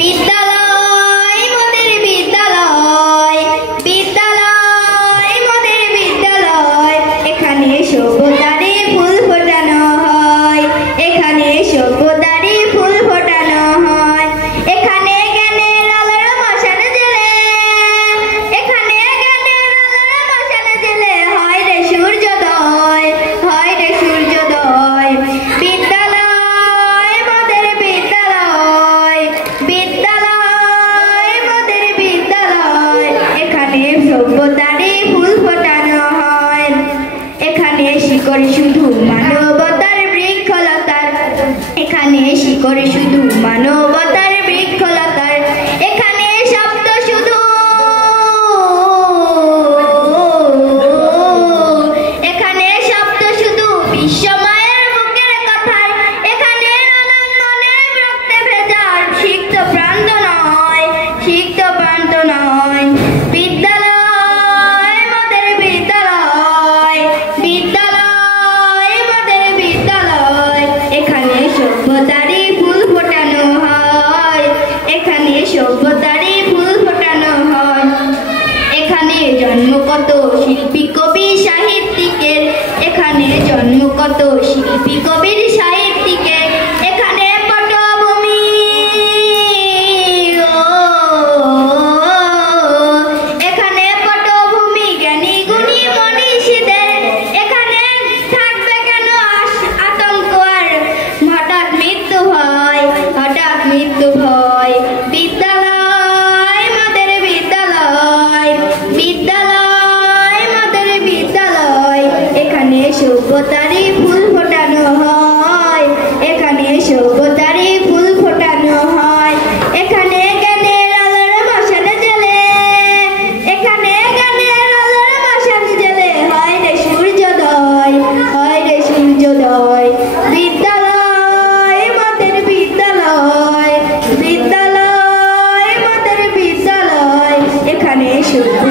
বিদ্যালয় মোদের বিদ্যালয়, বিদ্যালয় মোদের বিদ্যালয়, এখানে সভ্যতারই ফুল ফোটানো হয়, এখানে সভ্যতারই ফুল ফোটানো হয়। এখানে জ্ঞানের আলোর মশাল জ্বেলে, এখানে জ্ঞানের আলোর মশাল জ্বেলে হয় রে সূর্যোদয়, হয় রে সূর্যোদয়। বিদ্যালয় মোদের বিদ্যালয়, বিদ্যালয় মোদের বিদ্যালয়, এখানে সভ্যতারই ফুল ফোটানো হয়, এখানে শিকড় শুধু মানবতার বৃক্ষলতার, এখানে শিকড় শুধু মানবতার বৃক্ষলতার, এখানে শব্দ শুধু, এখানে শব্দ শুধু বিশ্বময়ের বুকের কথায়, এখানে রণাঙ্গনের রক্তে ভেজা সিক্ত প্রান্ত নয়, সিক্ত প্রান্ত নয়। বিদ্যালয় মোদের বিদ্যালয়, বিদ্যালয় মোদের বিদ্যালয়, এখানে সভ্যতারই ফুল ফোটানো হয়, এখানে সভ্যতারই ফুল ফোটানো হয়। এখানে জন্ম কত শিল্পী কবি সাহিত্যিকের, এখানে জন্ম কত শিল্পী কবির সাহিত্যিকের, এখানে পটভূমি, এখানে পটভূমি জ্ঞানী গুণী মনীষীদের, এখানে থাকবে কেন আতঙ্ক আর হঠাৎ মৃত্যু ভয়, হঠাৎ মৃত্যু ভয়। বিদ্যালয় মোদের বিদ্যালয়, বিদ্যালয় মোদের বিদ্যালয়, এখানে সভ্যতারই ফুল ফোটানো হয়, এখানে সভ্যতারই ফুল ফোটানো হয়। এখানে জ্ঞানের আলোর মশাল জ্বেলে, এখানে জ্ঞানের আলোর মশাল জ্বেলে হয় রে সূর্যোদয়, হয় রে সূর্যোদয়। বিদ্যালয় মোদের বিদ্যালয়, বিদ্যালয় মোদের বিদ্যালয়, এখানে সভ্য